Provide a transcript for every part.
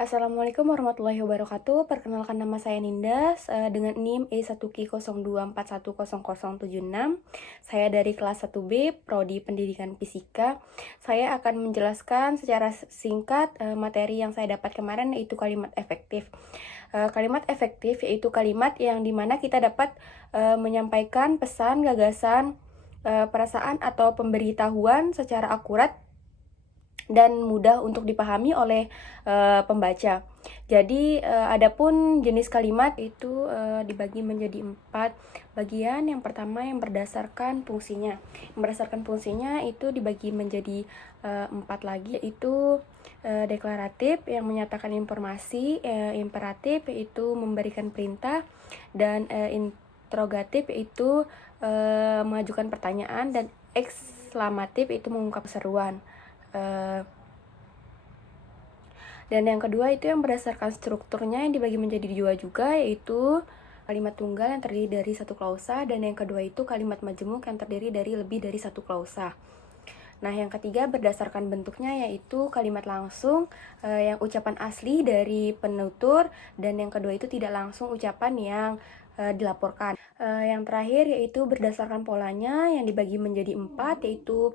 Assalamualaikum warahmatullahi wabarakatuh. Perkenalkan nama saya Nindas dengan NIM E1Q02410076. Saya dari kelas 1B, Prodi Pendidikan Fisika. Saya akan menjelaskan secara singkat materi yang saya dapat kemarin, yaitu kalimat efektif. Kalimat efektif yaitu kalimat yang dimana kita dapat menyampaikan pesan, gagasan, perasaan atau pemberitahuan secara akurat dan mudah untuk dipahami oleh pembaca. Jadi adapun jenis kalimat itu dibagi menjadi 4 bagian. Yang pertama yang berdasarkan fungsinya. Yang berdasarkan fungsinya itu dibagi menjadi 4 lagi, yaitu deklaratif yang menyatakan informasi, imperatif yaitu memberikan perintah, dan interrogatif yaitu mengajukan pertanyaan, dan ekslamatif itu mengungkap seruan. Dan yang kedua itu yang berdasarkan strukturnya yang dibagi menjadi 2 juga, yaitu kalimat tunggal yang terdiri dari 1 klausa, dan yang kedua itu kalimat majemuk yang terdiri dari lebih dari 1 klausa. Nah, yang ketiga berdasarkan bentuknya yaitu kalimat langsung yang ucapan asli dari penutur, dan yang kedua itu tidak langsung ucapan yang dilaporkan. Yang terakhir yaitu berdasarkan polanya yang dibagi menjadi 4, yaitu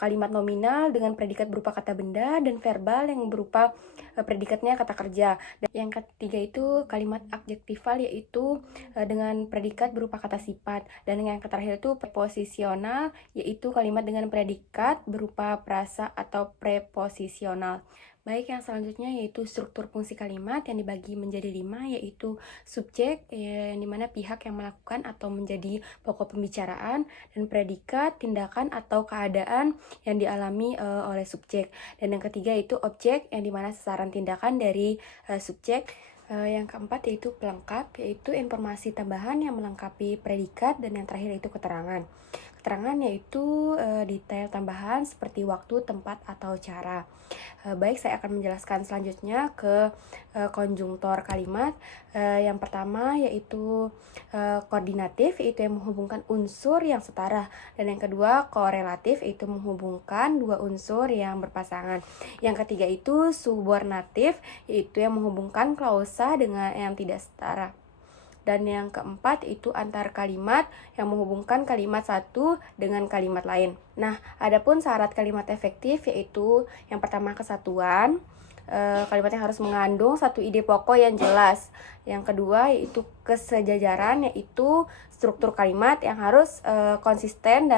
kalimat nominal dengan predikat berupa kata benda, dan verbal yang berupa predikatnya kata kerja. Dan yang ketiga itu kalimat adjektifal yaitu dengan predikat berupa kata sifat, dan yang terakhir itu preposisional yaitu kalimat dengan predikat berupa prasa atau preposisional. Baik, yang selanjutnya yaitu struktur fungsi kalimat yang dibagi menjadi 5, yaitu subjek yang dimana pihak yang melakukan atau menjadi pokok pembicaraan, dan predikat, tindakan atau keadaan yang dialami oleh subjek, dan yang ketiga itu objek yang dimana sasaran tindakan dari subjek. Yang keempat yaitu pelengkap, yaitu informasi tambahan yang melengkapi predikat, dan yang terakhir itu keterangan. Keterangan yaitu detail tambahan seperti waktu, tempat, atau cara. Baik, saya akan menjelaskan selanjutnya ke konjungtor kalimat. Yang pertama yaitu koordinatif, yaitu yang menghubungkan unsur yang setara, dan yang kedua korelatif, yaitu menghubungkan 2 unsur yang berpasangan. Yang ketiga itu subordinatif, yaitu yang menghubungkan klausa dengan yang tidak setara. Dan yang keempat itu antar kalimat yang menghubungkan kalimat satu dengan kalimat lain. Nah, adapun syarat kalimat efektif yaitu yang pertama kesatuan, kalimatnya harus mengandung satu ide pokok yang jelas. Yang kedua yaitu kesejajaran, yaitu struktur kalimat yang harus konsisten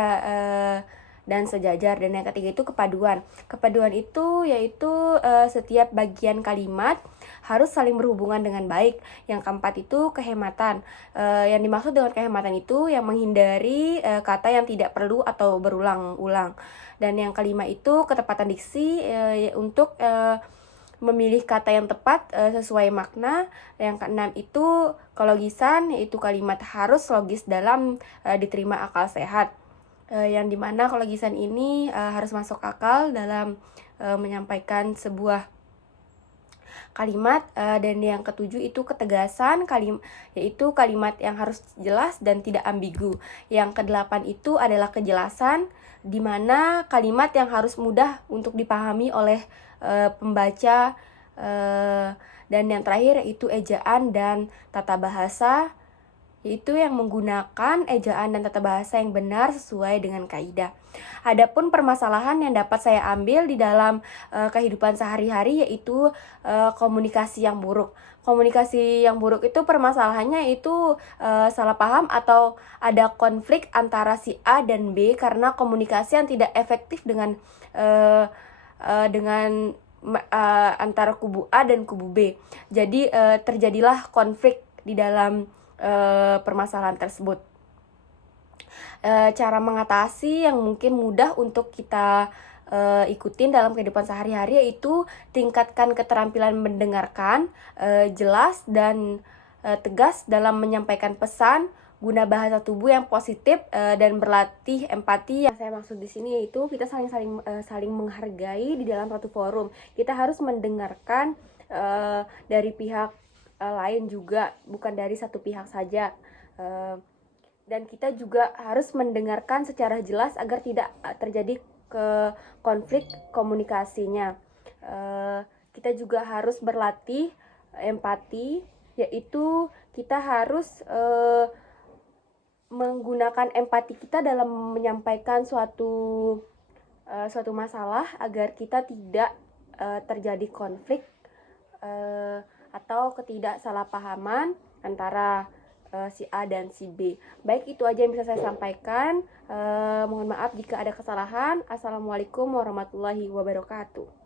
dan sejajar. Dan yang ketiga itu kepaduan. Kepaduan itu yaitu setiap bagian kalimat harus saling berhubungan dengan baik. Yang keempat itu kehematan. Yang dimaksud dengan kehematan itu yang menghindari kata yang tidak perlu atau berulang-ulang. Dan yang kelima itu ketepatan diksi untuk memilih kata yang tepat sesuai makna. Yang keenam itu kelogisan, yaitu kalimat harus logis dalam diterima akal sehat. Yang dimana kelogisan ini harus masuk akal dalam menyampaikan sebuah kalimat. Dan yang ketujuh itu ketegasan yaitu kalimat yang harus jelas dan tidak ambigu. Yang kedelapan itu adalah kejelasan, di mana kalimat yang harus mudah untuk dipahami oleh pembaca. Dan yang terakhir itu ejaan dan tata bahasa, yaitu yang menggunakan ejaan dan tata bahasa yang benar sesuai dengan kaidah. Adapun permasalahan yang dapat saya ambil di dalam kehidupan sehari-hari yaitu komunikasi yang buruk. Komunikasi yang buruk itu permasalahannya itu salah paham atau ada konflik antara si A dan B karena komunikasi yang tidak efektif dengan antara kubu A dan kubu B. Jadi terjadilah konflik di dalam permasalahan tersebut. Cara mengatasi yang mungkin mudah untuk kita ikutin dalam kehidupan sehari-hari yaitu tingkatkan keterampilan mendengarkan jelas dan tegas dalam menyampaikan pesan, guna bahasa tubuh yang positif dan berlatih empati. Yang saya maksud di sini yaitu kita saling menghargai di dalam suatu forum. Kita harus mendengarkan dari pihak lain juga, bukan dari satu pihak saja. Dan kita juga harus mendengarkan secara jelas agar tidak terjadi konflik komunikasinya. kita juga harus berlatih empati, yaitu kita harus menggunakan empati kita dalam menyampaikan suatu masalah agar kita tidak terjadi konflik atau ketidaksalahpahaman antara si A dan si B. Baik, itu aja yang bisa saya sampaikan. Mohon maaf jika ada kesalahan. Assalamualaikum warahmatullahi wabarakatuh.